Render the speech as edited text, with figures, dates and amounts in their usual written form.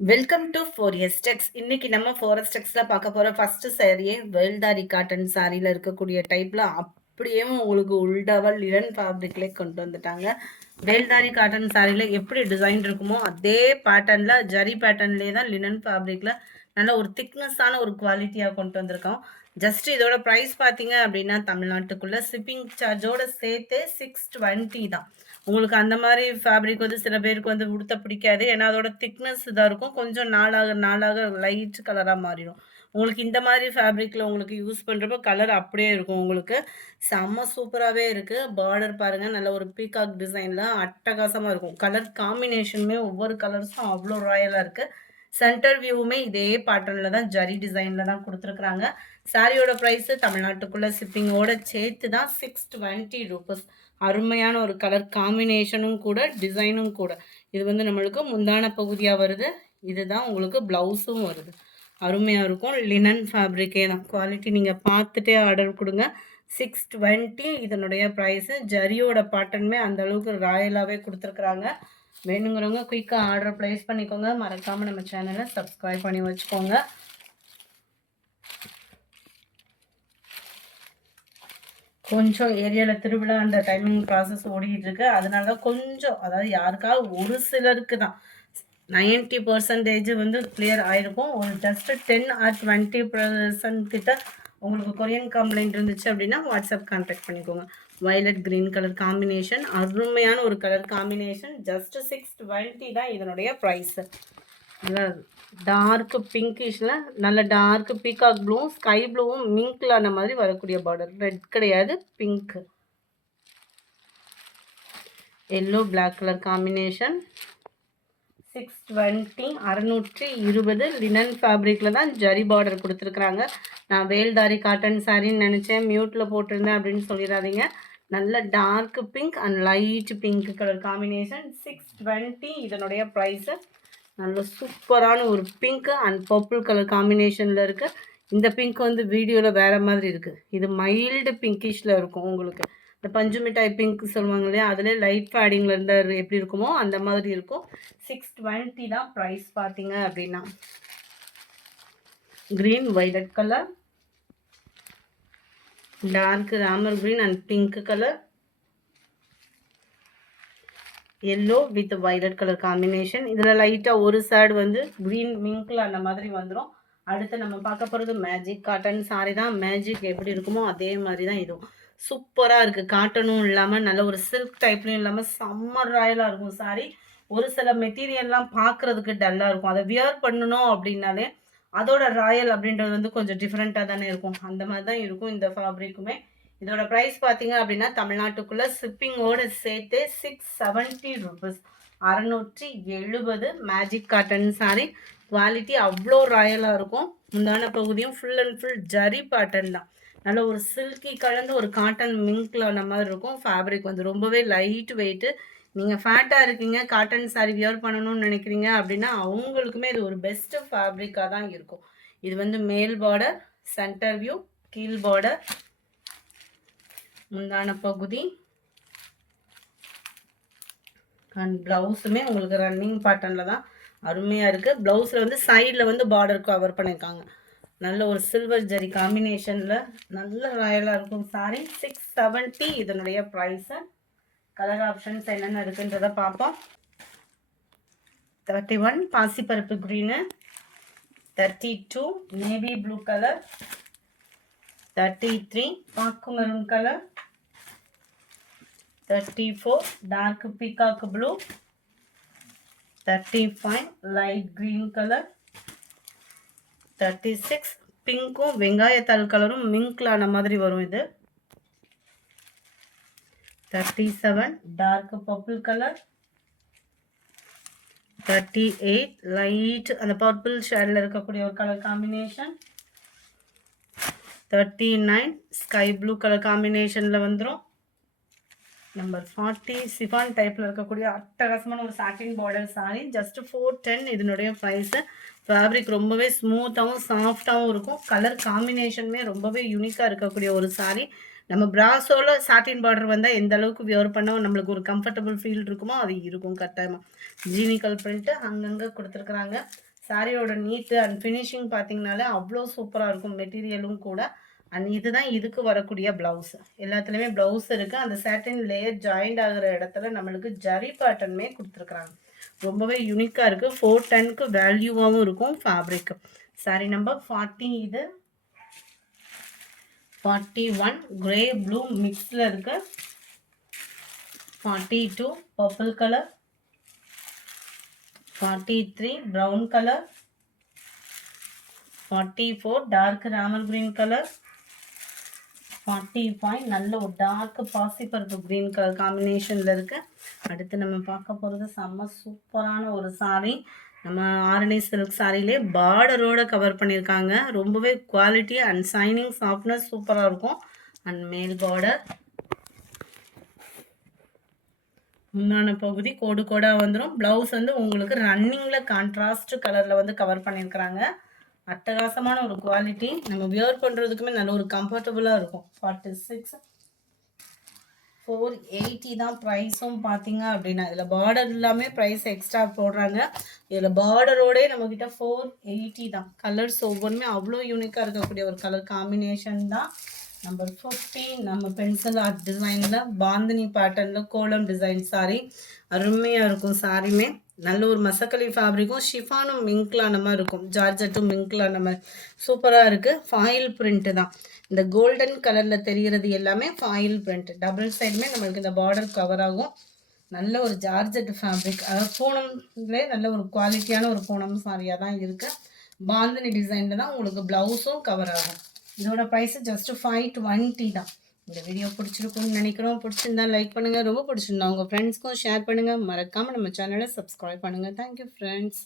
Welcome to ஃபோரியஸ் டெக்ஸ். இன்னைக்கு நம்ம forest டெக்ஸ்ல பார்க்க போற ஃபர்ஸ்ட் சாரியே வேல்தாரி காட்டன் சாரியில இருக்கக்கூடிய டைப்ல அப்படியே உங்களுக்கு உள்டவல் லினன் ஃபேப்ரிக்ல கொண்டு வந்துட்டாங்க. வேல்தாரி காட்டன் சாரியில எப்படி டிசைன் இருக்குமோ அதே பேட்டர்ன்ல ஜரி பேட்டர்ன்லேயே தான் லினன் ஃபேப்ரிக்ல நல்ல ஒரு திக்னஸான ஒரு குவாலிட்டியா கொண்டு வந்திருக்கோம். ஜஸ்ட் இதோட ப்ரைஸ் பார்த்தீங்க அப்படின்னா தமிழ்நாட்டுக்குள்ள ஷிப்பிங் சார்ஜோட சேர்த்து 620 தான். உங்களுக்கு அந்த மாதிரி ஃபேப்ரிக் வந்து சில பேருக்கு வந்து உடுத்த பிடிக்காது. ஏன்னா அதோட திக்னஸ் இதா இருக்கும். கொஞ்சம் நாளாக நாளாக லைட் கலரா மாறிடும். உங்களுக்கு இந்த மாதிரி ஃபேப்ரிக்ல உங்களுக்கு யூஸ் பண்றப்போ கலர் அப்படியே இருக்கும் உங்களுக்கு. செம்ம சூப்பராவே இருக்கு. பார்டர் பாருங்க நல்ல ஒரு பீகாக் டிசைன்ல அட்டகாசமா இருக்கும். கலர் காம்பினேஷனுமே ஒவ்வொரு கலர்ஸும் அவ்வளோ ராயலா இருக்கு. சென்டர் வியூவுமே இதே பேட்டர்ன்ல தான் ஜரி டிசைன்ல தான் குடுத்துருக்காங்க. சாரியோட பிரைஸ் தமிழ்நாட்டுக்குள்ள ஷிப்பிங்கோட சேர்த்து தான் 620 ரூபீஸ். அருமையான ஒரு கலர் காம்பினேஷனும் கூட டிசைனும் கூட. இது வந்து நம்மளுக்கு முந்தான பகுதியா வருது. இதுதான் உங்களுக்கு பிளவுஸும் வருது. அருமையா இருக்கும். லினன் ஃபேப்ரிக்கே தான். குவாலிட்டி நீங்க பார்த்துட்டே ஆர்டர் குடுங்க. 620 இதனுடைய பிரைஸ். ஜரியோட பேட்டர்னுமே அந்த அளவுக்கு ராயலாவே குடுத்துருக்காங்க. வேணுங்கிறவங்க குயிக்கா ஆர்டர் பிளேஸ் பண்ணிக்கோங்க. மறக்காம நம்ம சேனலை சப்ஸ்கிரைப் பண்ணி வச்சுக்கோங்க. கொஞ்சம் ஏரியாவில் திருவிழா அந்த டைமிங் ப்ராசஸ் ஓடிட்டு இருக்கு. அதனால தான் கொஞ்சம், அதாவது யாருக்காவது ஒரு சிலருக்கு தான் 90% வந்து கிளியர் ஆயிருக்கும். ஒரு ஜஸ்ட் 10 ஆர் 20% கிட்ட உங்களுக்கு கொரியன் கம்ப்ளைண்ட் இருந்துச்சு அப்படின்னா வாட்ஸ்அப் கான்டாக்ட் பண்ணிக்கோங்க. வயலட் கிரீன் கலர் காம்பினேஷன், அருமையான ஒரு கலர் காம்பினேஷன். ஜஸ்ட் 620 தான் இதனுடைய ப்ரைஸ். டார்க் பிங்கிஷ்ல நல்ல டார்க் பீகாக் ப்ளூவும் ஸ்கை ப்ளூவும் மிங்க்ல ஆன மாதிரி வரக்கூடிய பார்டர். ரெட் கிடையாது, pink. Yellow black colour combination. 620 620 linen ஃபேப்ரிக்ல தான் ஜரி பார்டர் கொடுத்துருக்குறாங்க. நான் வேல்தாரி காட்டன் சாரின்னு நினச்சேன், மியூட்டில் போட்டிருந்தேன் அப்படின்னு சொல்லிடாதீங்க. நல்ல dark pink and light pink colour combination. 620 இதனுடைய ப்ரைஸு. நல்ல சூப்பரான ஒரு பிங்க் அண்ட் பர்பிள் கலர் காம்பினேஷனில் இருக்குது. இந்த பிங்க் வந்து வீடியோவில் வேறு மாதிரி இருக்குது. இது மைல்டு பிங்கிஷில் இருக்கும் உங்களுக்கு. இந்த பஞ்சு மிட்டாய் பிங்க் சொல்லுவாங்க இல்லையா, அதிலே லைட் ஃபேடிங்கில் இருந்தால் எப்படி இருக்குமோ அந்த மாதிரி இருக்கும். 620 தான் ப்ரைஸ் பார்த்தீங்க அப்படின்னா. Green violet colour, dark Ramar green and pink colour, yellow with violet colour combination. இதில் லைட்டாக ஒரு சைடு வந்து க்ரீன் மிங்க்ல அந்த மாதிரி வந்துடும். அடுத்து நம்ம பார்க்க போகிறது மேஜிக் காட்டன் சாரி தான். மேஜிக் எப்படி இருக்குமோ அதே மாதிரி தான் இதுவும். சூப்பராக இருக்குது. காட்டனும் இல்லாமல் நல்ல ஒரு சில்க் டைப்லையும் இல்லாமல் செம்ம ராயலாக இருக்கும் சாரி. ஒரு சில மெட்டீரியல்லாம் பார்க்குறதுக்கு டல்லாக இருக்கும். அதை வியர் பண்ணணும் அப்படின்னாலே அதோட ராயல் அப்படின்றது வந்து கொஞ்சம் டிஃப்ரெண்ட்டாக தானே இருக்கும். அந்த மாதிரி தான் இருக்கும் இந்த ஃபேப்ரிக்குமே. இதோட ப்ரைஸ் பார்த்தீங்க அப்படின்னா தமிழ்நாட்டுக்குள்ள ஷிப்பிங்கோட சேர்த்து 670 rupees. 670 magic cotton sorry. Quality அவ்வளோ ராயலாக இருக்கும். முந்தான பகுதியும் full and full zari pattern தான். நல்ல ஒரு சில்கி கலந்து ஒரு காட்டன் மிங்க்ல அந்த மாதிரி இருக்கும். ஃபேப்ரிக் வந்து ரொம்பவே லைட் வெயிட்டு. நீங்கள் ஃபேட்டாக இருக்கீங்க, காட்டன் சாரி வியர் பண்ணணும்னு நினைக்கிறீங்க அப்படின்னா அவங்களுக்குமே இது ஒரு பெஸ்ட்டு ஃபேப்ரிக்காக தான் இருக்கும். இது வந்து மேல் பார்டர், சென்டர் வியூ, கீழ் பார்டர், முந்தான பகுதி அண்ட் ப்ளவுஸுமே உங்களுக்கு ரன்னிங் பேட்டர்னில் தான் அருமையாக இருக்குது. ப்ளவுஸில் வந்து சைடில் வந்து பார்டர் கவர் பண்ணியிருக்காங்க. நல்ல ஒரு சில்வர் ஜரி காம்பினேஷனில் நல்ல ராயலாக இருக்கும் சாரி. 670 இதனுடைய ப்ரைஸு. கலர் ஆப்ஷன்ஸ் என்னென்ன இருக்குன்றதை பார்ப்போம். 31 பாசிப்பருப்பு க்ரீனு, 32 நேவி ப்ளூ கலர், 33 பாக்கு maroon colour, 34 dark peacock blue, 35 light green color, 36 பிங்க்கும் வெங்காயத்தாள் கலரும் மிங்க்ல ஆன மாதிரி வரும் இது. 37 டார்க் பர்பிள் கலர், 38 லைட் அந்த பர்பிள் ஷேடில் இருக்கக்கூடிய ஒரு colour combination, 39 sky blue colour காம்பினேஷனில் வந்துடும். நம்பர் 40 சிஃபான் டைப்பில் இருக்கக்கூடிய அட்டகாசமான ஒரு சாட்டின் பார்டர் சாரி. ஜஸ்ட் 410 இதனுடைய ப்ரைஸு. ஃபேப்ரிக் ரொம்பவே ஸ்மூத்தாகவும் சாஃப்டாகவும் இருக்கும். கலர் காம்பினேஷனுமே ரொம்பவே யூனிக்காக இருக்கக்கூடிய ஒரு சாரி. நம்ம பிராசோல சாட்டின் பார்டர் வந்தால் எந்த அளவுக்கு வியர் பண்ணால் நம்மளுக்கு ஒரு கம்ஃபர்டபுள் ஃபீல் இருக்குமோ அது இருக்கும் கட்டாயமாக. ஜீனிக்கல் பிரிண்ட்டு அங்கங்கே கொடுத்துருக்குறாங்க. சாரியோட நீட்டு அண்ட் ஃபினிஷிங் பார்த்தீங்கனாலே அவ்வளோ சூப்பராக இருக்கும், மெட்டீரியலும் கூட. அண்ட் இதுதான் இதுக்கு வரக்கூடிய ப்ளவுஸ். எல்லாத்துலேயுமே ப்ளவுஸ் இருக்குது. அந்த சாட்டின் லேயர் ஜாயிண்ட் ஆகிற இடத்துல நம்மளுக்கு ஜரி பேட்டர்னுமே கொடுத்துருக்குறாங்க. ரொம்பவே யூனிக்காக இருக்குது. 410க்கு வேல்யூவாகவும் இருக்கும் ஃபேப்ரிக். Sorry number 40. இது 41 கிரே ப்ளூ மிக்ஸில் இருக்கு. 42 purple colour. 43 brown colour. 44 dark Ramar green colour. 45 நல்ல ஒரு டார்க் பாசிப்பருப்பு கிரீன் கலர் காம்பினேஷனில் இருக்கு. அடுத்து நம்ம பார்க்க போகிறது செம்ம சூப்பரான ஒரு சாரீ. நம்ம ஆரணி சில்க் சாரிலே பார்டரோட கவர் பண்ணியிருக்காங்க. ரொம்பவே குவாலிட்டி அண்ட் சைனிங் சாஃப்ட்னஸ் சூப்பராக இருக்கும். அண்ட் மேல் பார்டர், முன்னான பகுதி கோடு கோடாக வந்துடும். ப்ளவுஸ் வந்து உங்களுக்கு ரன்னிங்கில் கான்ட்ராஸ்ட் கலரில் வந்து கவர் பண்ணியிருக்கிறாங்க. அட்டகாசமான ஒரு குவாலிட்டி. நம்ம வியர் பண்ணுறதுக்குமே நல்ல ஒரு கம்ஃபர்டபுளாக இருக்கும். 46 480 தான் ப்ரைஸும் பார்த்தீங்க அப்படின்னா. இதில் பார்டர் எல்லாமே ப்ரைஸ் எக்ஸ்ட்ரா போடுறாங்க. இதில் பார்டரோடே நம்மக்கிட்ட 480 தான். கலர்ஸ் ஒவ்வொன்றுமே அவ்வளோ யூனிக்காக இருக்கக்கூடிய ஒரு கலர் காம்பினேஷன் தான். நம்பர் 15 நம்ம பென்சில் ஆர்ட் டிசைனில் பாந்தினி பேட்டர்னில் கோலம் டிசைன் சாரி. அருமையாக இருக்கும் சாரியுமே. நல்ல ஒரு மசக்கலி ஃபேப்ரிக்கும் ஷிஃபானும் மிங்க்லான மாதிரி இருக்கும். ஜார்ஜெட்டும் மிங்க்லான மாதிரி சூப்பராக இருக்குது. ஃபாயில் பிரிண்ட்டு தான். இந்த கோல்டன் கலரில் தெரிகிறது எல்லாமே ஃபாயில் பிரிண்ட். டபுள் சைடுமே நம்மளுக்கு இந்த பார்டர் கவர் ஆகும். நல்ல ஒரு ஜார்ஜெட் ஃபேப்ரிக். அதாவது பூனம்லே நல்ல ஒரு குவாலிட்டியான ஒரு பூனம் சாரியாக தான் இருக்குது. பாந்தினி டிசைனில் தான் உங்களுக்கு ப்ளவுஸும் கவர் ஆகும். இதோட ப்ரைஸு ஜஸ்ட்டு 520 தான். இந்த வீடியோ பிடிச்சிருக்குன்னு நினைக்கிறோம். பிடிச்சிருந்தா லைக் பண்ணுங்கள். ரொம்ப பிடிச்சிருந்தா உங்கள் ஃப்ரெண்ட்ஸ்க்கும் ஷேர் பண்ணுங்கள். மறக்காமல் நம்ம சேனலை சப்ஸ்கிரைப் பண்ணுங்கள். Thank you friends.